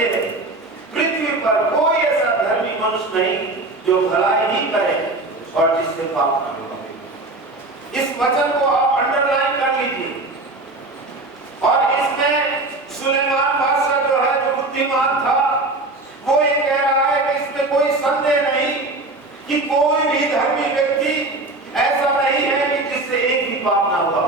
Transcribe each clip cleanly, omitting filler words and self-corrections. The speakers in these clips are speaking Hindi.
सत्य है, पृथ्वी पर कोई ऐसा धर्मी मनुष्य नहीं जो भलाई ही करे और जिससे पाप न हो। इस वचन को आप अंडरलाइन कर लीजिए। और इसमें सुलेमान बादशाह जो है, जो बुद्धिमान था, वो ये कह रहा है कि इसमें कोई संदेह नहीं कि कोई भी धर्मी व्यक्ति ऐसा नहीं है कि जिससे एक भी पाप ना हुआ।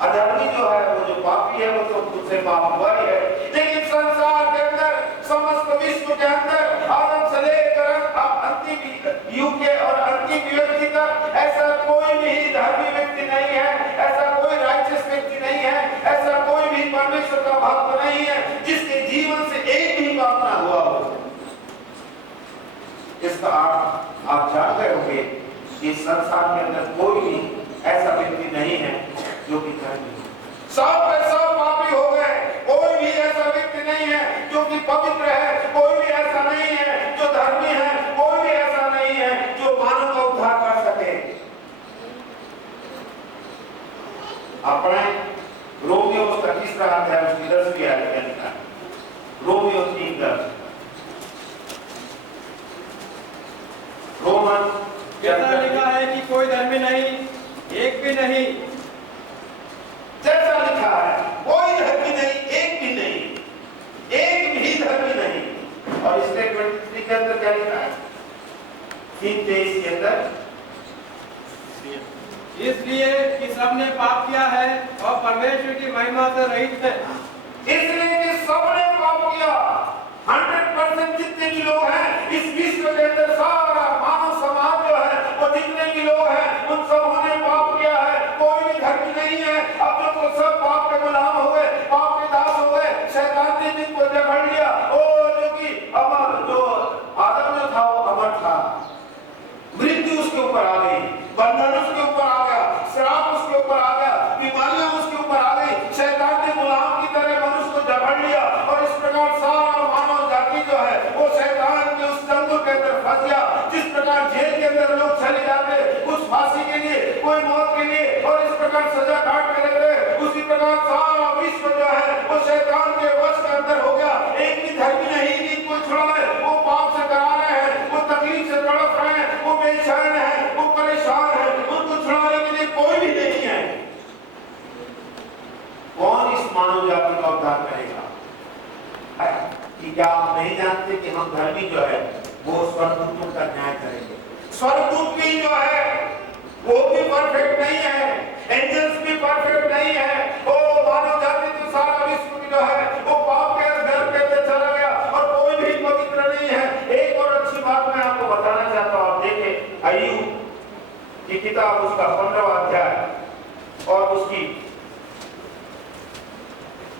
अधर्मी जो है, वो जो पापी है, वो तो खुद से पाप हुआ ही है। लेकिन संसार के अंदर, समस्त विश्व के अंदर, आदम से लेकर अंतिम युग के और अंतिम व्यक्ति तक ऐसा कोई भी धर्मी व्यक्ति नहीं है, ऐसा कोई राइचियस व्यक्ति नहीं है, ऐसा कोई भी परमेश्वर का भक्त नहीं है जिसके जीवन से एक भी पाप ना हुआ हो। इसका आप जान गए होंगे कि संसार के अंदर कोई भी ऐसा व्यक्ति नहीं है जो कि धर्मी है। सब पापी हो गए। कोई भी ऐसा व्यक्ति नहीं है जो कि पवित्र है, कोई भी ऐसा नहीं है जो धर्मी है, कोई भी ऐसा नहीं है जो मानव का उद्धार कर सके। अपने रोमियो उसका तीसरा अध्याय उसकी 10वीं आयत लिखा है, रोमियो 3:10। रोमन जैसा लिखा है कि कोई धर्मी नहीं, एक भी नहीं। जैसा लिखा है, कोई धर्मी नहीं, एक भी नहीं, एक भी धर्मी नहीं। और इसलिए 23 के अंदर क्या लिखा है? 3:23 के अंदर, इसलिए कि सबने पाप किया है और परमेश्वर की महिमा से रहित है। इसलिए कि सबने पाप किया। 100% जितने भी लोग हैं इस विश्व के अंदर, सारा मानव समाज जो है, वो जितने भी लोग हैं, उन सबों ने पाप किया है। कोई भी धर्मी नहीं है। अब जो तो सब पाप के गुलाम हो गए, पाप के दास हो गए। शैतान ने जिनको जकड़ लिया, वो जो कि अमर, जो आदम जो था वो अमर था, मृत्यु उसके ऊपर आ गई, बंधन उसके ऊपर आ गया, श्राप उसके ऊपर आ गया, बीमारियां उसके ऊपर आ गई। शैतान ने गुलाम की तरह मनुष्य को जकड़ लिया और इस प्रकार सारा मानव जाति जो है वो शैतान के उस चंगुल के अंदर फंस गया। जिस प्रकार जेल के अंदर लोग चले जाते उस फांसी के लिए, कोई मौत के लिए, और इस प्रकार सजा काट के लेते, उसी प्रकार सारा विश्व जो है वो शैतान के वश के अंदर हो गया। एक भी धर्मी नहीं कि कोई छुड़ाए, वो पाप से करा रहे हैं, वो तकलीफ से तड़प रहे हैं, वो बेचैन है, वो परेशान है, उनको छुड़ाने के लिए कोई भी नहीं है। कौन इस मानव जाति का उद्धार करेगा? कि क्या आप नहीं जानते कि हम धर्मी जो है वो स्वर्गदूतों का न्याय करेंगे? स्वर्गदूत भी जो है वो भी परफेक्ट नहीं है, एंजल्स भी परफेक्ट नहीं है। वो मानव जाति तो सारा विश्व जो है वो पाप के घर के अंदर चला गया और कोई भी पवित्र नहीं है। एक और अच्छी बात मैं आपको बताना चाहता हूँ। आप देखें अय्यूब की किताब, उसका 15वां अध्याय और उसकी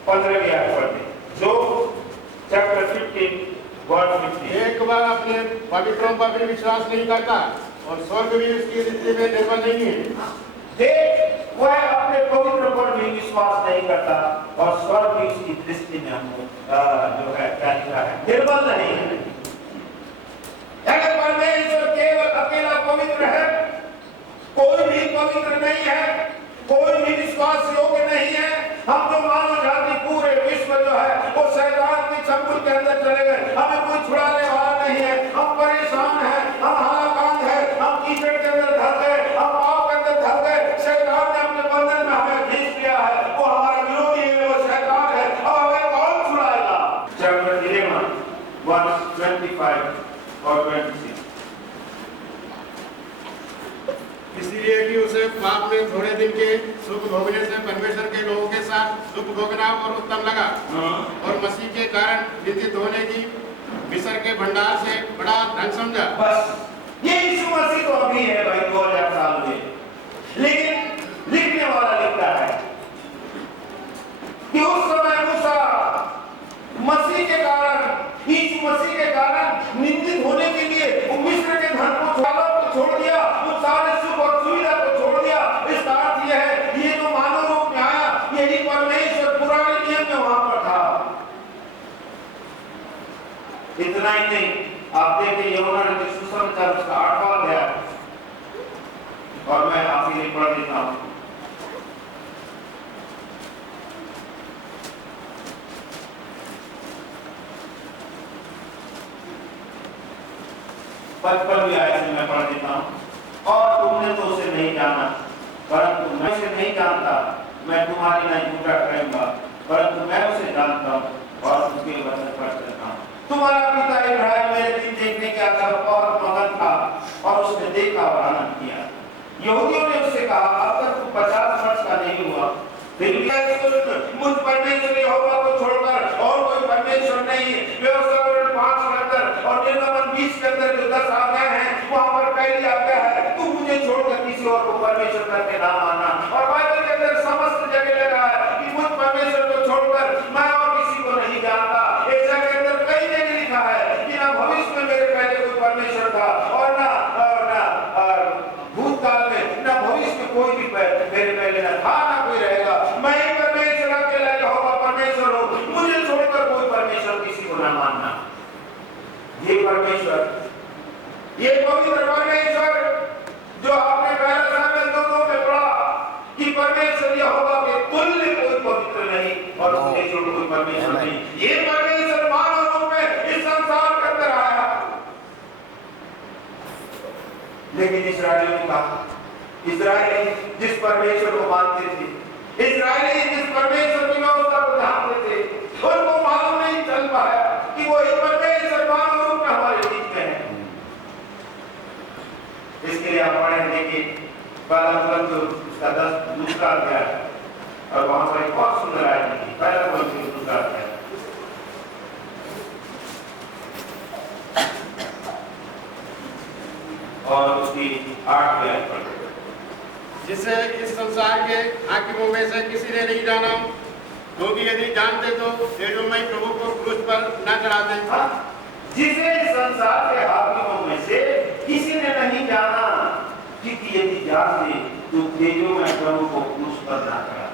15वीं आयत पढ़ते, जो चैप्टर 15 वर्स 15। एक बार अपने पवित्रों पर भी विश्वास नहीं करता और स्वर्ग भी उसकी दृष्टि में निर्बल नहीं है। देख, वह अपने पवित्र पर भी विश्वास नहीं करता और स्वर्ग भी उसकी दृष्टि में हमको जो है क्या लिखा है, निर्बल नहीं है। अगर परमेश्वर केवल अकेला पवित्र है, कोई भी पवित्र नहीं है, कोई भी विश्वास योग्य नहीं है। हम जो मानव जाति पूरे विश्व जो है वो शैतान के चंगुल के अंदर चले गए। हमें कोई छुड़ाने वाला नहीं है। हम परेशान हैं, हम हलाकान हैं, हम कीचड़ के अंदर धर गए, हम पाप के अंदर धर गए। शैतान ने अपने बंधन में हमें खींच लिया है। वो हमारा विरोधी है, वो शैतान है। अब हमें कौन छुड़ाएगा? चैप्टर 11 वर्स 25 और 26। इसलिए कि उसे पाप में थोड़े दिन के सुख भोगने से परमेश्वर के लोगों के साथ सुख भोगना और उत्तम लगा, और मसीह के कारण निंदित होने की मिस्र के भंडार से बड़ा धन समझा। बस ये यीशु मसीह तो अभी है भाई, 2000 साल हुए। लेकिन लिखने वाला लिखता है कि उस समय मूसा मसीह के कारण, यीशु मसीह के कारण निंदित होने के लिए मिस्र के धन को छोड़ दिया, उन सारे सुख और सुविधा को छोड़ दिया। इसका अर्थ यह है, ये जो मानव रूप में आया, यही परमेश्वर पुराने नियम में वहां पर था। इतना ही नहीं, आप देखिए यूहन्ना ने सुसमाचार उसका 8वां अध्याय, और मैं आपके लिए पढ़ देता हूं। 55वीं आयत से मैं पढ़ देता हूँ। और तुमने तो उसे नहीं जाना, परंतु मैं उसे नहीं जानता, मैं तुम्हारी नहीं झूठा करूंगा, परंतु मैं उसे जानता हूँ और उसके वचन पर चलता हूँ। तुम्हारा पिता इब्राहिम मेरे दिन देखने के आधार पर मगन था और उसने देखा और आनंद किया। यहूदियों ने उससे कहा, अब तक तू 50 वर्ष का नहीं हुआ, फिर भी मुझ परमेश्वर यहोवा को छोड़कर और कोई परमेश्वर नहीं। व्यवस्था 5 के अंदर और निर्गमन 20 के अंदर जो 10 आज्ञाएं हैं, वहां पर पहली आज्ञा है, तू मुझे छोड़कर किसी और को परमेश्वर करके ना मानना। और बाइबल के अंदर समस्त जगह लगा है कि मुझ परमेश्वर को छोड़कर मैं और किसी को नहीं जानता। ऐसा के अंदर कई जगह लिखा है कि ना भविष्य में मेरे पहले कोई परमेश्वर था और ना भूतकाल में, ना भविष्य में कोई भी मेरे पहले ना था ना कोई रहेगा। मैं ही परमेश्वर अकेला यहोवा परमेश्वर हूँ, मुझे छोड़कर कोई परमेश्वर किसी को ना मानना। ये परमेश्वर, ये पवित्र परमेश्वर जो आपने पहला सामुएल 2:2 में पढ़ा कि परमेश्वर यहोवा के तुल्य कोई पवित्र नहीं और उसके छोड़ कोई परमेश्वर नहीं। ये परमेश्वर मानव रूप में इस संसार के अंदर आया। लेकिन इस्राएलियों ने कहा, इस्राएली जिस परमेश्वर को मानते थे, इस्राएली जिस परमेश्वर की व्यवस्था को जानते थे, उनको मालूम नहीं चल पाया कि वो एक परमेश्वर मानव रूप में हमारे बीच में है। इसके लिए आप पढ़ेंगे कि पहला जो उसका 10 दूसरा अध्याय और वहां पर एक बहुत सुंदर आयत लिखी, पहला दूसरा अध्याय और उसकी 8वीं आयत पढ़, जिसे इस संसार के हाकिमों में से किसी ने नहीं जाना, क्योंकि यदि जानते तो तेजोमय प्रभु को क्रूस पर न चढ़ाते। जिसे इस संसार के हाकिमों में से किसी ने नहीं जाना, क्योंकि यदि जानते तो तेजोमय प्रभु को क्रूस पर न चढ़ाते।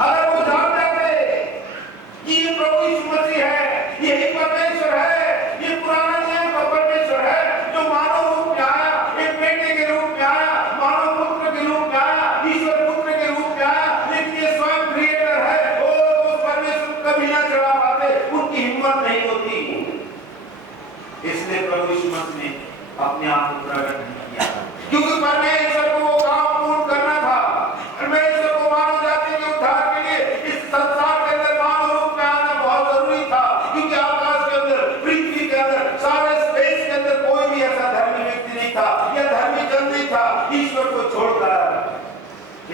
अगर वो जान जाते कि ये प्रभु यीशु मसीह है, यही परमेश्वर है, ये पुराना नियम का परमेश्वर है जो मानव रूप में आया, एक बेटे के रूप में आया, मानव पुत्र के रूप में आया, ईश्वर पुत्र के रूप में आया, लेकिन ये स्वयं क्रिएटर है, वो उस परमेश्वर कभी ना चढ़ा पाते, उनकी हिम्मत नहीं होती। इसलिए प्रभु यीशु मसीह ने अपने आप को प्रकट नहीं किया, क्योंकि परमेश्वर को वो काम पूर्ण करना था। परमेश्वर को मानव जाति के उद्धार के लिए इस संसार के अंदर मानव रूप में आना बहुत जरूरी था, क्योंकि आकाश के अंदर, पृथ्वी के अंदर, सारे स्पेस के अंदर कोई भी ऐसा धर्मी व्यक्ति नहीं था या धर्मी जन नहीं था ईश्वर को छोड़कर।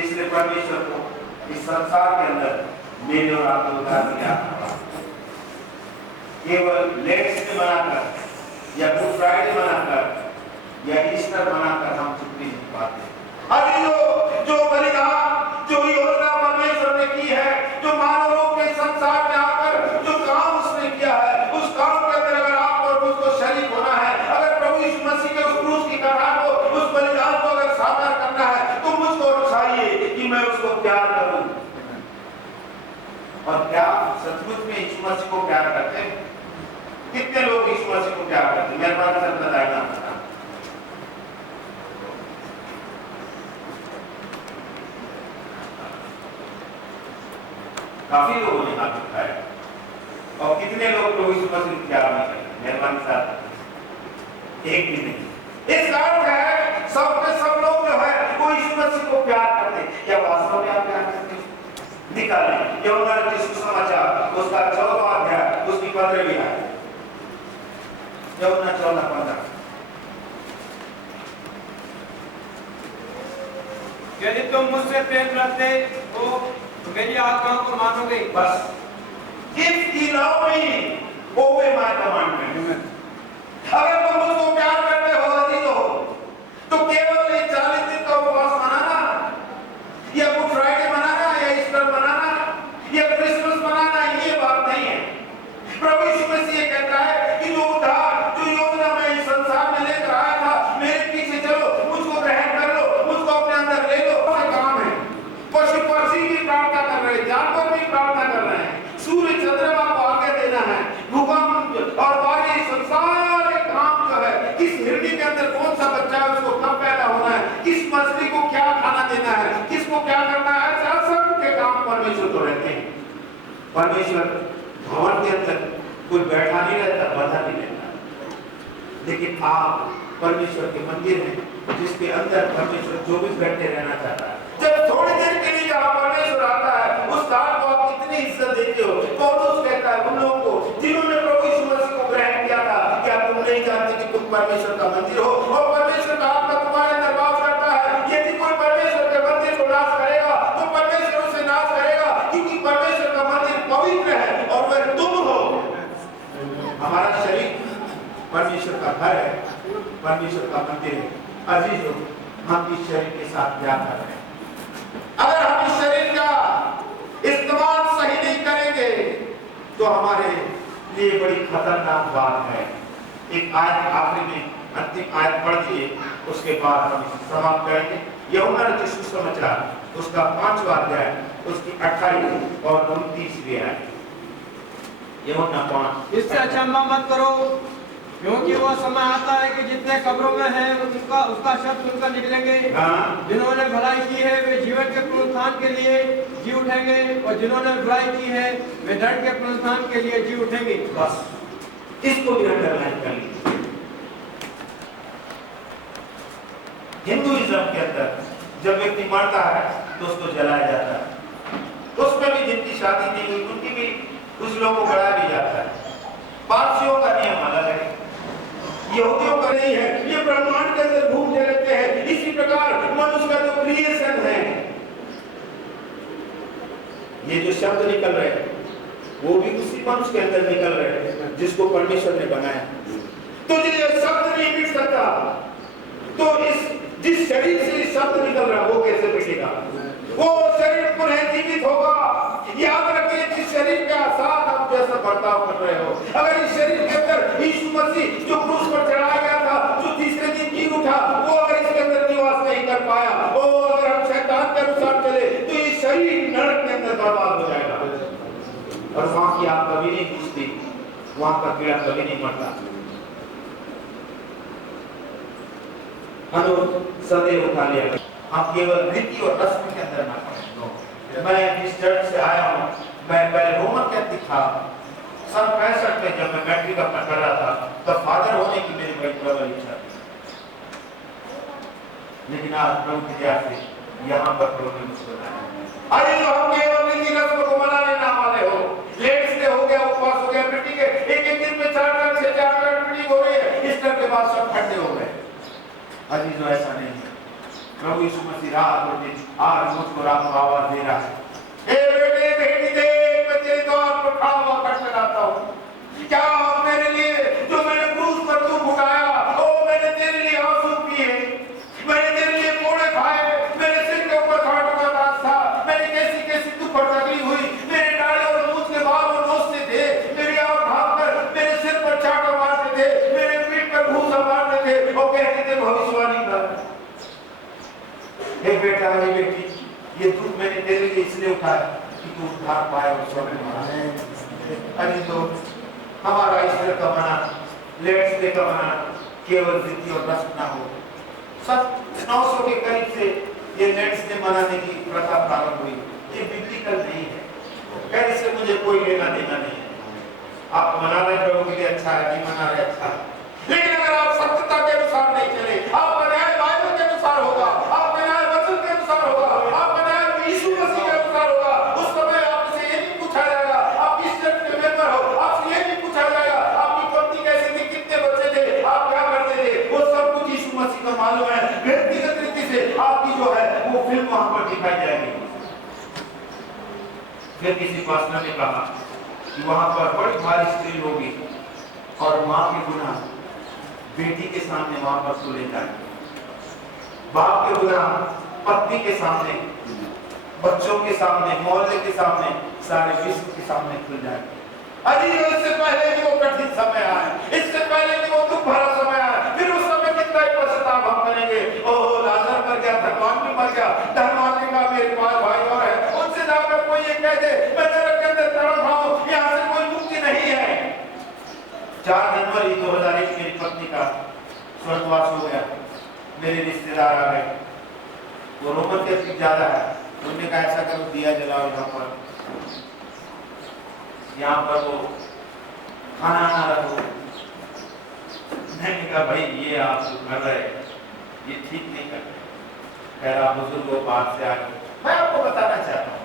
इसलिए परमेश्वर को इस संसार के अंदर मेरे और आपको उद्धार किया। केवल लेट्स डे बनाकर या गुड फ्राइडे बनाकर या ईस्टर मनाकर हम छुट्टी नहीं पाते। अभी जो बलिदान, जो योजना परमेश्वर ने की है, जो मानव रूप में संसार में आकर जो काम उसने किया है, उस काम के अंदर अगर आप और मुझको शरीक होना है, अगर प्रभु यीशु मसीह के उस क्रूस की कथा को, उस बलिदान को अगर साकार करना है, तो मुझको चाहिए कि मैं उसको प्यार करूं। और क्या सचमुच में यीशु मसीह को प्यार करते हैं? कितने लोग यीशु मसीह को प्यार करते हैं? मेरे पास सर बताएगा। काफी लोगों ने हाथ उठाया। और कितने लोग प्रभु यीशु मसीह को प्यार नहीं करते? मेहरबानी साहब, एक भी नहीं। इस कारण है सब लोग जो है वो यीशु मसीह को प्यार करते हैं। क्या वास्तव में आप प्यार करते हैं? निकालें यूहन्ना रचित सुसमाचार उसका 14वां अध्याय उसकी 15वीं आयत। यूहन्ना 14:15। यदि तुम मुझसे प्रेम रखते हो तो मेरी आज्ञाओं को मानोगे। बस, if you love me, obey my commandments. अगर तुम मुझको प्यार करते हो, अजीज हो, तो केवल एक 40 दिन का उपवास मनाना या गुड फ्राइडे मनाना या ईस्टर मनाना या क्रिसमस मनाना ये बात नहीं है। प्रभु यीशु मसीह ये कहता है कि जो उद्धार, जो योजना मैं इस संसार में लेकर आया था, मेरे पीछे चलो, मुझको ग्रहण कर लो, मुझको अपने अंदर ले लो। काम है, पशु पक्षी भी प्रार्थना कर रहे हैं, जानवर भी प्रार्थना कर रहे हैं, सूर्य चंद्रमा को आगे देना है, भूकंप और बारिश सारे काम जो है, किस हिरनी के अंदर कौन सा बच्चा है उसको कब पैदा होना है, किस मछली को क्या खाना देना है, किसको क्या करना है, सब के काम परमेश्वर तो रहते हैं। परमेश्वर भवन के अंदर कोई बैठा नहीं रहता, बधा नहीं रहता। लेकिन आप परमेश्वर के मंदिर है जिसके अंदर परमेश्वर 24 घंटे रहना चाहता है। जब थोड़ी देर के लिए जहाँ परमेश्वर आता है उस स्थान को आप कितनी इज्जत देते हो। पौलुस कहता है उन लोगों को जिन्होंने प्रभु यीशु मसीह को ग्रहण किया था, क्या तुम नहीं जानते कि तुम परमेश्वर का मंदिर हो और परमेश्वर का आत्मा तुम्हारे अंदर वास करता है। यदि कोई परमेश्वर के मंदिर को नाश करेगा तो परमेश्वर उसे नाश करेगा, क्योंकि परमेश्वर का मंदिर पवित्र है और वह तुम हो। हमारा शरीर परमेश्वर का घर है, परमेश्वर का मंदिर है। अजीजों, हम इस शरीर के साथ क्या कर रहे हैं? अगर हम इस शरीर का इस्तेमाल सही नहीं करेंगे तो हमारे लिए बड़ी खतरनाक बात है। एक आयत आखिरी में अंतिम आयत पढ़ दिए, उसके बाद हम इसे समाप्त करेंगे। यूहन्ना रचित सुसमाचार उसका 5वां अध्याय उसकी 28 और 29वीं आयत। यूहन्ना 5। इससे अचंभा मत करो, क्योंकि वो समय आता है कि जितने कब्रों में हैं उसका शब्द सुनकर निकलेंगे। जिन्होंने भलाई की है वे जीवन के पुनरुत्थान के लिए जी उठेंगे और जिन्होंने बुराई की है वे दंड के पुनरुत्थान के लिए जी उठेंगे। बस इसको भी अंडरलाइन कर लीजिए। हिंदुइज्म के अंदर जब व्यक्ति मरता है तो उसको जलाया जाता है। उसमें भी जिनकी शादी नहीं हुई उनकी भी कुछ लोगों को गड़ाया भी जाता है। पारसियों का नियम अलग है, यहूदियों का नहीं है। ये ब्रह्मांड के अंदर घूमते रहते हैं। इसी प्रकार मनुष्य का जो क्रिएशन है, ये जो शब्द निकल रहे हैं वो भी उसी मनुष्य के अंदर निकल रहे हैं जिसको परमेश्वर ने बनाया। तो ये शब्द नहीं मिट सकता, तो इस जिस शरीर से शब्द निकल रहा वो कैसे मिटेगा? वो शरीर पुनः जीवित होगा। याद रखिए, जिस शरीर के साथ आप जैसा बर्ताव कर रहे हो, अगर इस शरीर के अंदर यीशु मसीह जो क्रूस पर चढ़ाया गया था, जो तीसरे दिन जी उठा, वो अगर इसके अंदर निवास नहीं कर पाया, वो अगर हम शैतान के अनुसार चले तो ये शरीर नरक के अंदर बर्बाद हो जाएगा और वहां की आप कभी नहीं पूछती, वहां का कीड़ा कभी नहीं मरता। सदैव उठा लिया। हम केवल रीति और रस्म के अंदर ना पड़े। मैं जिस चर्च से आया हूँ, मैं पहले रोमन कैथोलिक था। सन 65 में जब मैं मैट्रिक अपना कर रहा था तब फादर होने की मेरी बड़ी प्रबल इच्छा थी, लेकिन आज प्रभु की दया से यहाँ पर प्रभु ने मुझको बनाया। अरे जो हम केवल रीति रस्म को मनाने ना वाले हो, लेट्स डे हो गया, उपवास हो गया, मीटिंग है, एक दिन में 4 टन से 4 टन मीटिंग हो रही है, इस तरह के बाद सब ठंडे हो गए। अजीजों, ऐसा नहीं है। प्रभु यीशु मसीह रात और दिन आज मुझको रात को आवाज दे रहा है, ए बेटे बेटी देख, मैं तेरे द्वार पर खड़ा हुआ खट लगाता हूँ। क्या मेरे लिए जो मैंने क्रूस पर तू भुगाया, ओ मैंने तेरे लिए आंसू पिए, मैंने तेरे लिए कोड़े खाए, मेरे सिर के ऊपर घाटों का दाग था, मैंने कैसी कैसी दुख और तकलीफ हुई, मेरे डाले और मूछ के बाल और नोचते थे, मेरी आंख ढांप कर मेरे सिर पर चाटा मारते थे, मेरे पीठ पर भूसा मारते थे और कहते थे भविष्यवाणी कर। हे बेटा, हे बेटी, ये दुख मैंने तेरे लिए इसलिए उठाया कि तू उद्धार पाए और स्वर्ग में आए। अरे तो हमारा ईश्वर का मनाना, लेट्स डे का मनाना केवल रीति और रस्म ना हो। सब 900 के करीब से ये लेट्स डे मनाने की प्रथा प्रारंभ हुई। ये बिब्लिकल नहीं है, कहने से मुझे कोई लेना देना नहीं है। आप मना रहे प्रभु के लिए अच्छा है, नहीं मना रहे अच्छा है, लेकिन अगर आप सत्यता के अनुसार नहीं चले, आपका न्याय बाइबल के अनुसार होगा, आपका न्याय वचन के अनुसार होगा, आपका न्याय यीशु मसीह के अनुसार होगा, उस समय आपसे ये नहीं पूछा जाएगा आप किस चर्च के मेंबर हो, आपसे ये नहीं पूछा जाएगा आपकी पत्नी कैसी थी, कितने बच्चे थे, आप क्या करते थे, वो सब कुछ यीशु मसीह को मालूम है। व्यक्तिगत रीति से आपकी जो है वो फिल्म वहां पर दिखाई जाएगी। फिर किसी पास्टर ने कहा कि वहां पर बड़ी भारी स्त्री होगी और माँ के गुनाह बेटी के सामने वहां पर खुले जाएंगे, बाप के गुनाह पत्नी के सामने, बच्चों के सामने, मोहल्ले के सामने, सारे विश्व के सामने खुल जाएंगे। अजी, इससे पहले कि वो कठिन समय आए, इससे पहले कि वो दुख भरा समय आए, फिर उस समय कितना ही पश्चाताप हम करेंगे। ओह, लाजर मर गया, धनवान भी मर गया, धनवान ने कहा मेरे पास भाई और है, उनसे जाकर कोई ये कह दे मैं नरक के अंदर तड़प रहा हूं, यहाँ से कोई मुक्ति नहीं है। 4 जनवरी 2001 मेरी पत्नी का स्वर्गवास हो गया। मेरे रिश्तेदार आ गए, वो रोमन कैथोलिक ज्यादा है, उन्होंने कहा ऐसा करो दिया जलाओ यहाँ पर वो खाना रखो, मैंने कहा भाई ये आप जो कर रहे हैं ये ठीक नहीं कर रहे। खैर आप बुजुर्गों बात से आगे मैं आपको बताना चाहता हूँ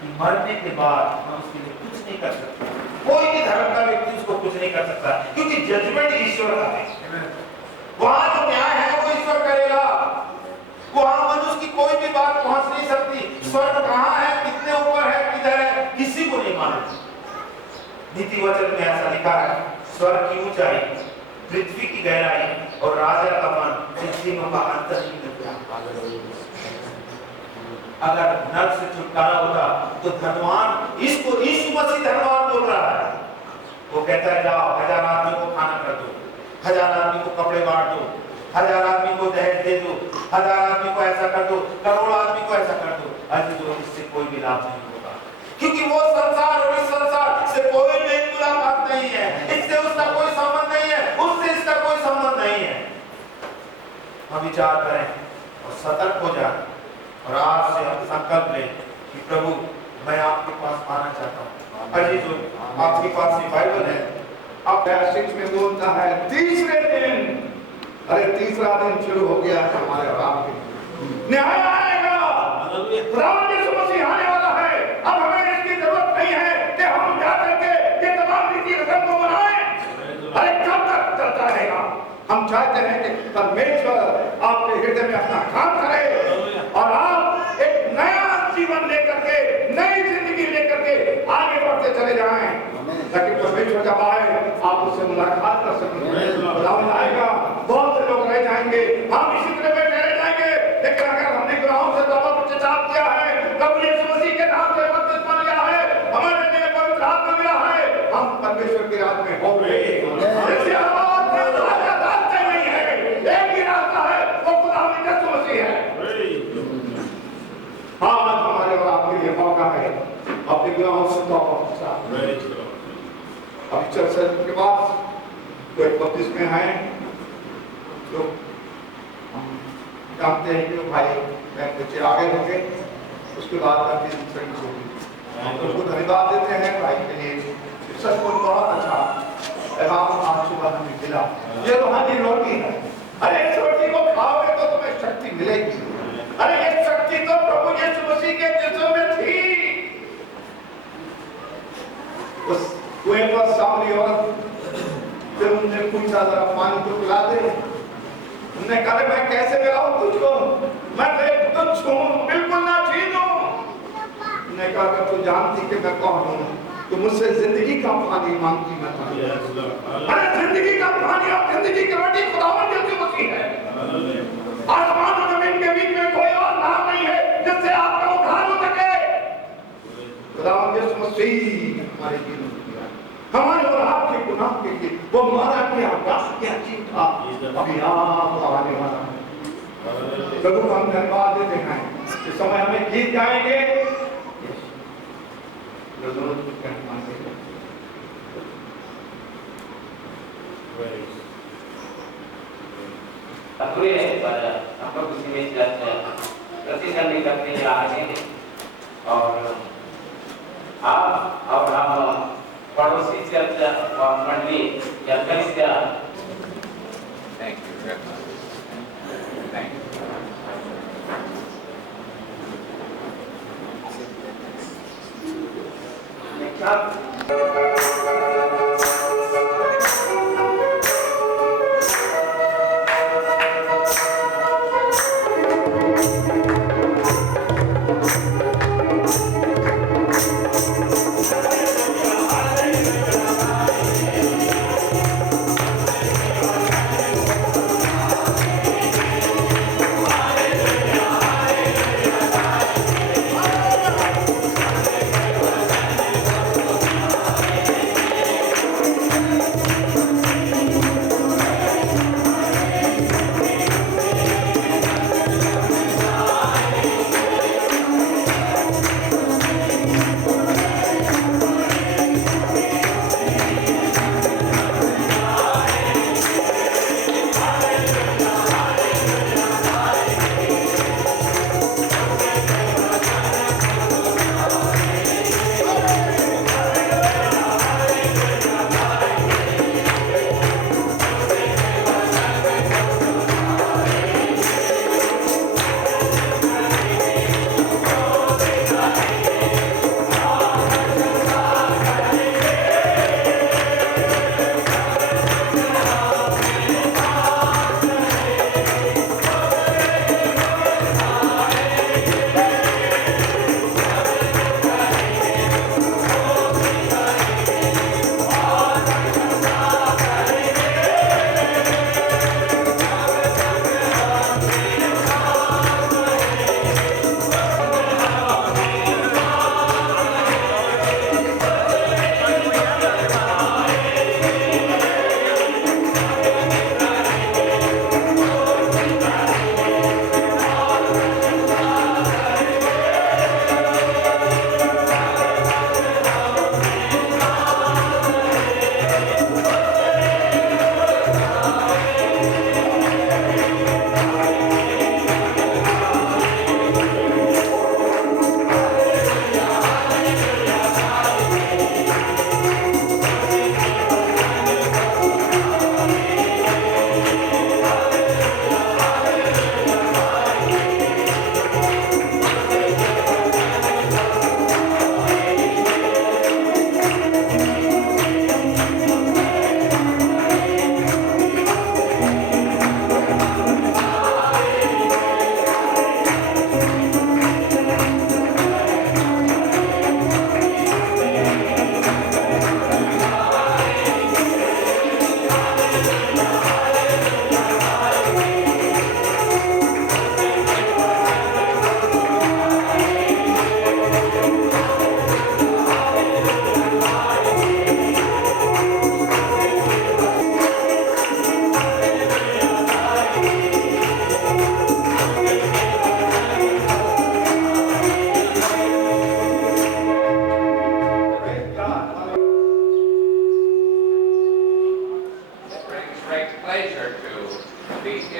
कि मरने के बाद हम उसके लिए कुछ नहीं कर सकते। कोई भी धर्म का व्यक्ति उसको कुछ नहीं कर सकता क्योंकि जजमेंट ईश्वर का है। वहां जो न्याय है वो ईश्वर करेगा। वहां मनुष्य की कोई भी बात पहुंच नहीं सकती। स्वर्ग कहाँ है, कितने ऊपर है, किधर है, किसी को नहीं मालूम। नीति वचन में ऐसा लिखा है, स्वर्ग की ऊंचाई, पृथ्वी की गहराई और राजा का मन, इन तीनों का अंतर ही नहीं है। अगर नर्क से छुटकारा होता तो धनवान इसको यीशु मसीह धनवान बोल रहा है। वो कहता है जाओ 1000 आदमी को खाना कर दो, 1000 आदमी को कपड़े बांट दो, 1000 आदमी को दहेज दे दो, 1000 आदमी को ऐसा कर दो, करोड़ आदमी को ऐसा कर दो। आज जो इससे कोई भी लाभ नहीं होगा क्योंकि वो संसार और इस संसार से कोई मेल मुलाकात नहीं है। इससे उसका कोई संबंध नहीं है, उससे इसका कोई संबंध नहीं है। हम विचार करें और सतर्क हो जाए और आज से हम संकल्प लें कि प्रभु मैं आपके पास आना चाहता हूँ। अजी जो आपके पास बाइबल है, अब 6 में बोलता है तीसरे दिन, अरे तीसरा दिन शुरू हो गया है हमारे राम के न्याय आएगा। राम यीशु मसीह आने वाला है। अब हमें इसकी जरूरत नहीं है कि हम जा करके ये तमाम रीति रस्म को मनाएं। अरे कब तक चलता रहेगा? हम चाहते हैं कि परमेश्वर आपके हृदय में अपना काम करे और आप एक नया जीवन लेकर के, नई जिंदगी लेकर के आगे बढ़ते चले जाएं, ताकि परमेश्वर जब आए आप उससे मुलाकात कर सकें। खुदावंद आएगा, बहुत से लोग रह जाएंगे, हम इसी तरह बैठे रह जाएंगे। लेकिन अगर हमने गुनाहों से तौबा पश्चाताप किया है, प्रभु यीशु मसीह के नाम से बपतिस्मा लिया है, हमारे लिए पवित्र आत्मा मिला है, हम परमेश्वर के राज में होंगे। इससे अलावा और कोई रास्ता नहीं है। एक ही रास्ता है, वो खुदावंद यीशु मसीह है। हाँ, हमारे और आपके लिए मौका है अपने गुनाहों से तौबा पश्चाताप। अभी चर्चा के बाद कोई बपतिस्मे हैं जो हम जानते हैं कि भाई बच्चे आगे होंगे, उसके बाद आपकी सर्विस होगी। उसको धन्यवाद देते हैं भाई के लिए। सचमुच बहुत अच्छा पैगाम आज सुबह हमें मिला। ये रूहानी रोटी है। अरे इस रोटी को खाओगे तो तुम्हें शक्ति मिलेगी। अरे ये शक्ति तो प्रभु यीशु मसीह के जिस्म में थी। उस कुएं पर सामने और फिर उनने पूछा जरा पानी तो पिला दे। उन्होंने कहा मैं कैसे पिलाऊं तुझको, मैं तो तुझ हूं, बिल्कुल ना छीन हूं। उन्होंने कहा तू जानती कि मैं कौन हूं, तो मुझसे जिंदगी का पानी मांगती मैं था। अरे जिंदगी का पानी और जिंदगी की रोटी खुदावंद यीशु मसीह है। आसमान और जमीन के बीच में कोई और नाम नहीं है जिससे आपका उद्धार हो सके। खुदावंद यीशु मसीह हमारे जीवन हमारे और आपके गुनाह के लिए वो मारा गया, क्या चीज था, अभी आप आने वाला है। प्रभु को हम धन्यवाद देते हैं। इस समय हमें गीत गाएंगे। हम लोग उसी में प्रतिसंधि करते जा रहे हैं और आप और हम पड़ोसी चर्च मंडली या कलिसिया thank you thank you.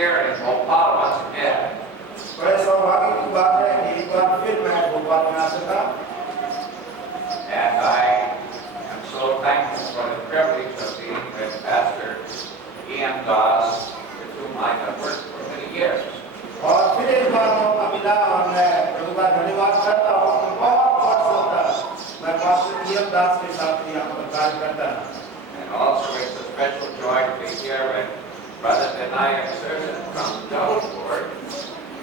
here in Bhopal once again. बड़े सौभाग्य की बात है कि एक बार फिर मैं भोपाल में आ सका And I am so thankful for the privilege of being with Pastor Ian Doss, with whom I have worked for many years. और फिर एक बार मौका मिला और मैं प्रभु का धन्यवाद करता हूँ कि बहुत वर्षों तक मैं पास्टर इयन दास के साथ यहाँ पर कार्य करता रहा। And also it's a special joy to be here with Brother Vinayak Surjan from Jabalpur.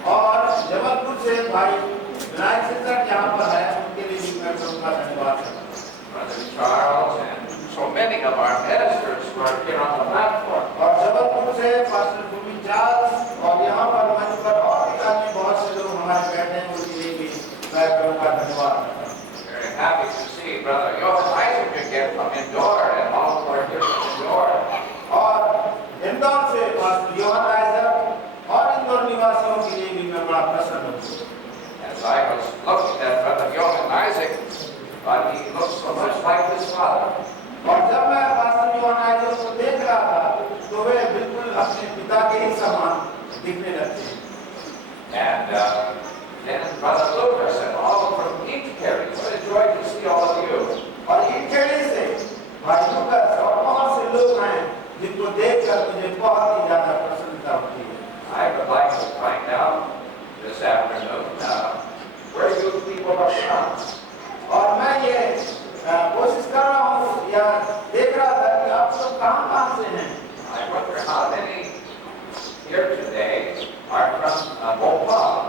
और जबलपुर से भाई विनायक सिंह यहाँ पर है, उनके लिए भी मैं प्रभु का धन्यवाद करता हूँ। Brother Charles and so many of our ministers who are here on the platform. और जबलपुर से पास्टर भूमि चार्ल्स और यहाँ पर मंच पर और भी अन्य बहुत से लोग हमारे बैठे हैं, उनके लिए भी मैं प्रभु का धन्यवाद करता हूँ। Very happy to see Brother Johan Isaac again from Indore and all who are here from Indore. और इंदौर से पास्टर योहान आइजक और इंदौर निवासियों के लिए भी मैं बड़ा प्रसन्न हूँ। As I was looking at Brother Johan Isaac, he looks so much like his father. और जब मैं पास्टर योहान आइजक को देख रहा था तो वे बिल्कुल अपने पिता के ही समान दिखने लगते हैं। And then Brother Lucas and all from Eastkerry. What a joy to see all of you. और ईटखेड़ी से भाई लूकस और बहुत से लोग हैं जिनको देखकर मुझे बहुत ही ज्यादा प्रसन्नता होती है। I would like to find out this afternoon where you people are from. और मैं ये कोशिश कर रहा हूँ या देख रहा था कि आप सब कहाँ से हैं। I wonder how many here today are from Bhopal.